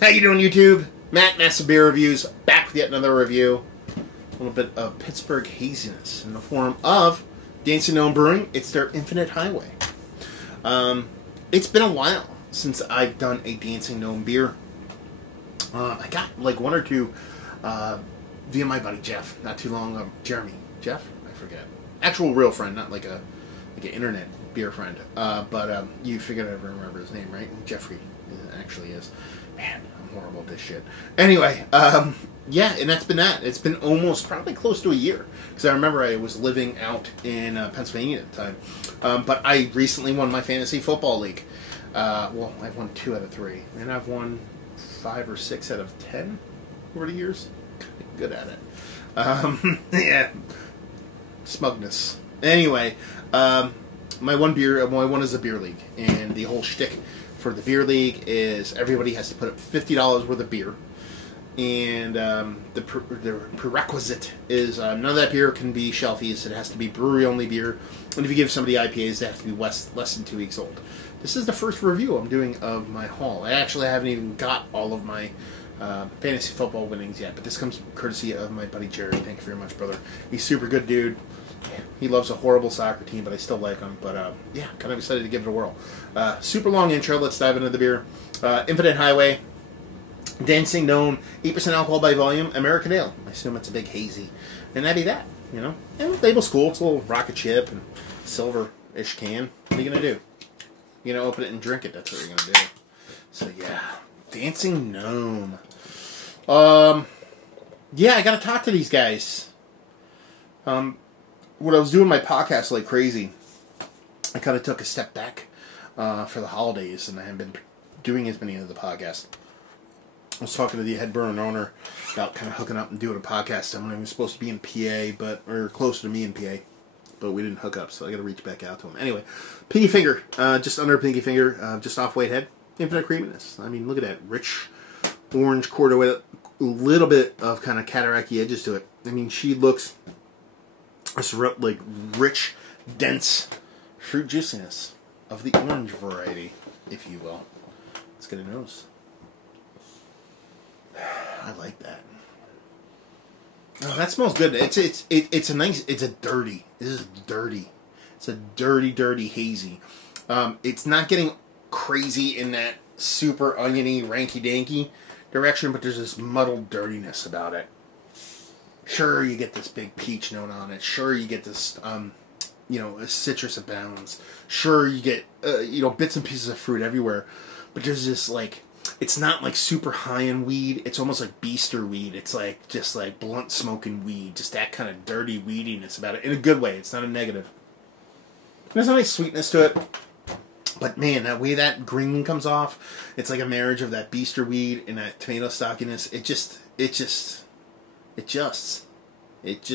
How you doing, YouTube? Matt, Massive Beer Reviews, back with yet another review. A little bit of Pittsburgh haziness in the form of Dancing Gnome Brewing. It's their Infinite Highway. It's been a while since I've done a Dancing Gnome beer. I got like one or two via my buddy Jeff, not too long ago. Jeremy. Jeff? I forget. Actual real friend, not like an internet beer friend. But you figured I'd remember his name, right? Jeffrey it actually is. Man, I'm horrible at this shit. Anyway, yeah, and that's been that. It's been almost, probably close to a year. Because I remember I was living out in Pennsylvania at the time. But I recently won my fantasy football league. Well, I've won 2 out of 3. And I've won 5 or 6 out of 10 over the years. Good at it. Yeah. Smugness. Anyway, my one is a beer league. And the whole shtick for the beer league is everybody has to put up $50 worth of beer. And the prerequisite is none of that beer can be shelfies. It has to be brewery-only beer. And if you give somebody IPAs, they have to be less than 2 weeks old. This is the first review I'm doing of my haul. I actually haven't even got all of my fantasy football winnings yet, but this comes courtesy of my buddy Jerry. Thank you very much, brother. He's a super good dude. He loves a horrible soccer team, but I still like him. But yeah, kind of excited to give it a whirl. Super long intro. Let's dive into the beer. Infinite Highway, Dancing Gnome, 8% alcohol by volume, American Ale. I assume it's a big hazy. And that'd be that, you know. And label's cool. It's a little rocket chip and silver-ish can. What are you going to do? You're going to open it and drink it. That's what you're going to do. So, yeah. Dancing Gnome. Yeah, I got to talk to these guys. When I was doing my podcast like crazy, I kind of took a step back for the holidays, and I haven't been doing as many of the podcasts. I was talking to the head brewer and owner about kind of hooking up and doing a podcast. I'm not even supposed to be in PA, or closer to me in PA, but we didn't hook up, so I got to reach back out to him. Anyway, pinky finger, just under a pinky finger, just off white head, infinite creaminess. I mean, look at that rich orange quarter with a little bit of kind of cataracty edges to it. I mean, she looks like rich, dense fruit juiciness of the orange variety, if you will. Let's get a nose. I like that. Oh, that smells good. It's a nice. It's a dirty. This is dirty. It's a dirty hazy. It's not getting crazy in that super oniony, ranky-danky direction, but there's this muddled dirtiness about it. Sure, you get this big peach note on it. Sure, you get this, you know, citrus abounds. Sure, you get, you know, bits and pieces of fruit everywhere. But there's this, like, it's not, like, super high in weed. It's almost like beaster weed. It's, like, just, like, blunt smoking weed. Just that kind of dirty weediness about it. In a good way. It's not a negative. There's a nice sweetness to it. But, man, that way that green comes off, it's like a marriage of that beaster weed and that tomato stockiness. It just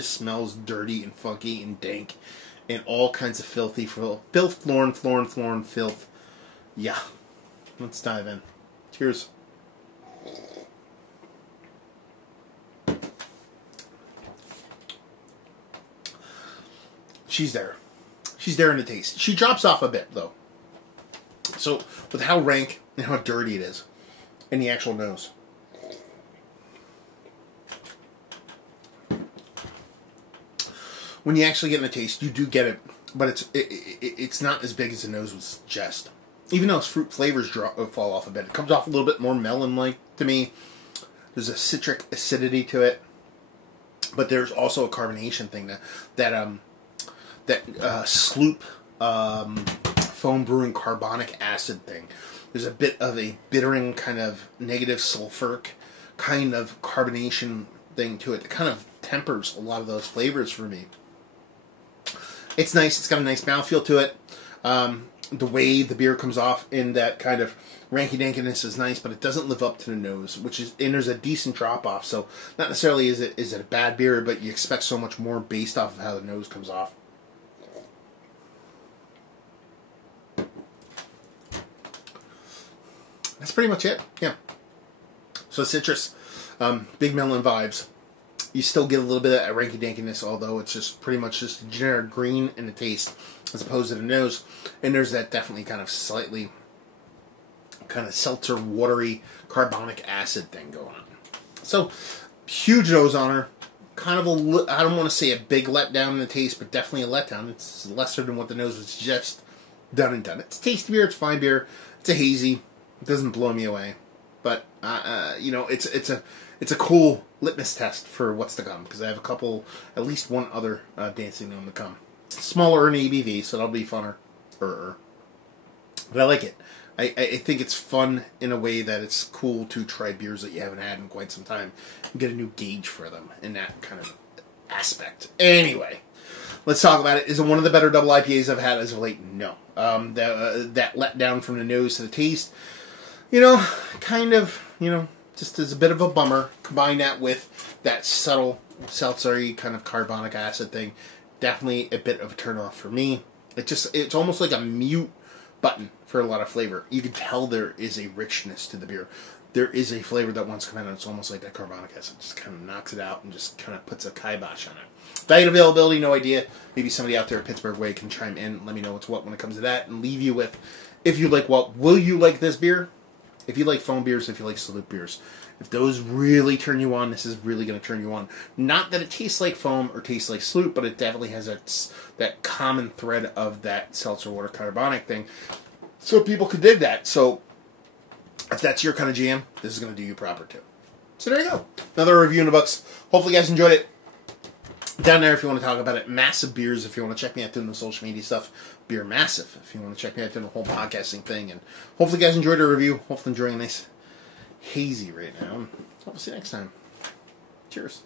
smells dirty and funky and dank and all kinds of filthy filth. Yeah. Let's dive in. Cheers. She's there. She's there in the taste. She drops off a bit, though. So, with how rank and how dirty it is in the actual nose. When you actually get in the taste, you do get it, but it's not as big as the nose would suggest. Even though its fruit flavors fall off a bit, it comes off a little bit more melon-like to me. There's a citric acidity to it, but there's also a carbonation thing that Sloop foam brewing carbonic acid thing. There's a bit of a bittering kind of negative sulfuric kind of carbonation thing to it that kind of tempers a lot of those flavors for me. It's nice. It's got a nice mouthfeel to it. The way the beer comes off in that kind of ranky-dankiness is nice, but it doesn't live up to the nose, and there's a decent drop-off, so not necessarily is it a bad beer, but you expect so much more based off of how the nose comes off. That's pretty much it, yeah. So citrus, big melon vibes. You still get a little bit of that ranky-dankiness, although it's just pretty much just generic green in the taste, as opposed to the nose. And there's that definitely kind of slightly kind of seltzer, watery, carbonic acid thing going on. So, huge nose on her. Kind of I don't want to say a big letdown in the taste, but definitely a letdown. It's lesser than what the nose was just done and done. It's tasty beer. It's fine beer. It's a hazy. It doesn't blow me away. But, it's a cool litmus test for what's to come. Because I have at least one other Dancing Gnome to come. Smaller in ABV, so that'll be funner. But I like it. I think it's fun in a way that it's cool to try beers that you haven't had in quite some time and get a new gauge for them in that kind of aspect. Anyway, let's talk about it. Is it one of the better double IPAs I've had as of late? No. That letdown from the nose to the taste, just is a bit of a bummer. Combine that with that subtle seltzery kind of carbonic acid thing. Definitely a bit of a turnoff for me. It's almost like a mute button for a lot of flavor. You can tell there is a richness to the beer. There is a flavor that once comes out, and it's almost like that carbonic acid just kind of knocks it out and just kind of puts a kibosh on it. Value availability, no idea. Maybe somebody out there at Pittsburgh way can chime in, let me know what's what when it comes to that, and leave you with, if you like what, will you like this beer? If you like foam beers, if you like salute beers. If those really turn you on, this is really going to turn you on. Not that it tastes like foam or tastes like salute, but it definitely has that common thread of that seltzer water carbonic thing. So people could dig that. So if that's your kind of jam, this is going to do you proper too. So there you go. Another review in the books. Hopefully you guys enjoyed it. Down there if you want to talk about it. Massive Beers if you want to check me out doing the social media stuff. Beer Massive if you want to check me out doing the whole podcasting thing. And hopefully you guys enjoyed the review. Hopefully enjoying a nice hazy right now. Hope to see you next time. Cheers.